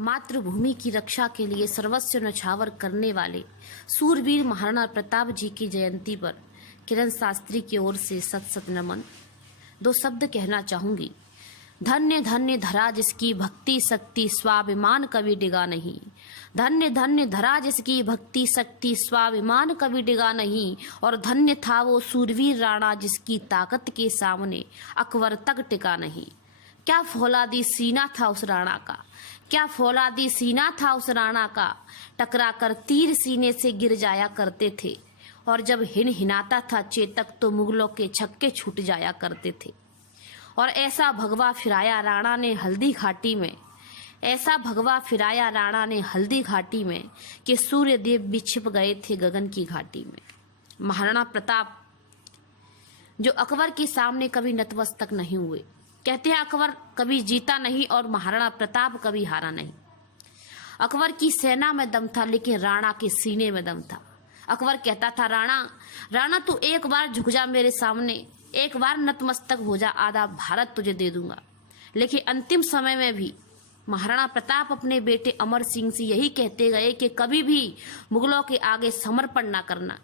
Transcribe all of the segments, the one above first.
मातृभूमि की रक्षा के लिए सर्वस्व न्यौछावर करने वाले सूरवीर महाराणा प्रताप जी की जयंती पर किरण शास्त्री की ओर से सत सत नमन। दो शब्द कहना चाहूंगी। धन्य धन्य धरा जिसकी भक्ति शक्ति स्वाभिमान कभी डिगा नहीं। धन्य धन्य धरा जिसकी भक्ति शक्ति स्वाभिमान कभी डिगा नहीं। और धन्य था वो सूरवीर राणा जिसकी ताकत के सामने अकबर तक टिका नहीं। क्या फौलादी सीना था उस राणा का, क्या फौलादी सीना था उस राणा का। टकरा कर तीर सीने से गिर जाया करते थे। और जब हिनहिनाता था चेतक तो मुगलों के छक्के छूट जाया करते थे। और ऐसा भगवा फिराया राणा ने हल्दी घाटी में, ऐसा भगवा फिराया राणा ने हल्दी घाटी में कि सूर्यदेव भी छिप गए थे गगन की घाटी में। महाराणा प्रताप जो अकबर के सामने कभी नतमस्तक नहीं हुए। कहते हैं अकबर कभी जीता नहीं और महाराणा प्रताप कभी हारा नहीं। अकबर की सेना में दम था लेकिन राणा के सीने में दम था। अकबर कहता था राणा राणा तू एक बार झुक जा मेरे सामने, एक बार नतमस्तक हो जा, आधा भारत तुझे दे दूंगा। लेकिन अंतिम समय में भी महाराणा प्रताप अपने बेटे अमर सिंह से यही कहते गए कि कभी भी मुगलों के आगे समर्पण ना करना।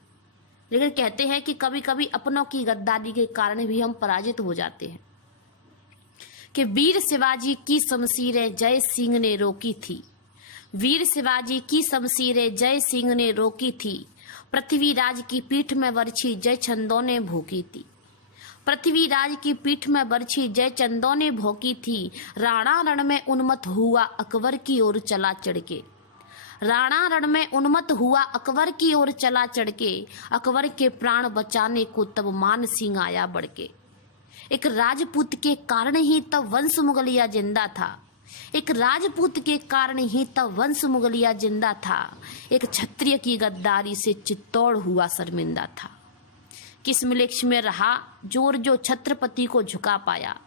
लेकिन कहते हैं कि कभी कभी अपनों की गद्दारी के कारण भी हम पराजित हो जाते हैं। कि वीर शिवाजी की शमशीरें जय सिंह ने रोकी थी, वीर शिवाजी की शमशीरें जय सिंह ने रोकी थी। पृथ्वीराज की पीठ में बरछी जय चंदों ने भोंकी थी, पृथ्वीराज की पीठ में बरछी जय चंदों ने भोंकी थी। राणा रण में उन्मत्त हुआ अकबर की ओर चला चढ़ के, राणा रण में उन्मत्त हुआ अकबर की ओर चला चढ़ के। अकबर के प्राण बचाने को तब मान सिंह आया बढ़ के। एक राजपूत के कारण ही तब वंश मुगलिया जिंदा था, एक राजपूत के कारण ही तब वंश मुगलिया जिंदा था। एक क्षत्रिय की गद्दारी से चित्तौड़ हुआ शर्मिंदा था। किस मिलेक्ष में रहा जोर जो छत्रपति को झुका पाया,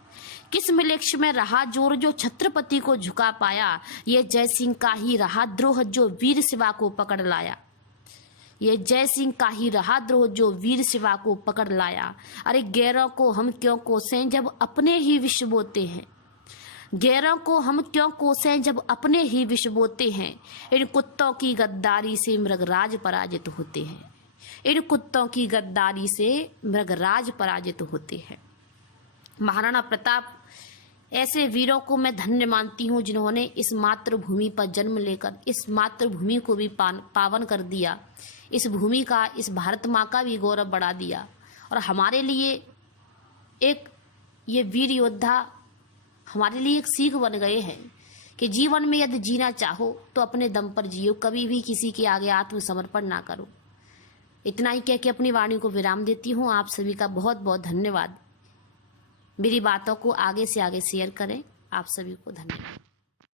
किस मिलेक्ष में रहा जोर जो छत्रपति को झुका पाया। ये जय सिंह का ही रहा द्रोह जो वीर शिवा को पकड़ लाया, ये जय सिंह का ही रहा द्रोह जो वीर शिवा को पकड़ लाया। अरे गैरों को हम क्यों कोसें जब अपने ही विष बोते हैं, गैरों को हम क्यों कोसें जब अपने ही विष बोते हैं। इन कुत्तों की गद्दारी से मृगराज पराजित होते हैं, इन कुत्तों की गद्दारी से मृगराज पराजित होते हैं। महाराणा प्रताप ऐसे वीरों को मैं धन्य मानती हूँ जिन्होंने इस मातृभूमि पर जन्म लेकर इस मातृभूमि को भी पावन कर दिया, इस भूमि का, इस भारत माँ का भी गौरव बढ़ा दिया। और हमारे लिए एक ये वीर योद्धा हमारे लिए एक सीख बन गए हैं कि जीवन में यदि जीना चाहो तो अपने दम पर जियो, कभी भी किसी के आगे आत्मसमर्पण ना करो। इतना ही कह के अपनी वाणी को विराम देती हूँ। आप सभी का बहुत बहुत धन्यवाद। मेरी बातों को आगे से आगे शेयर करें। आप सभी को धन्यवाद।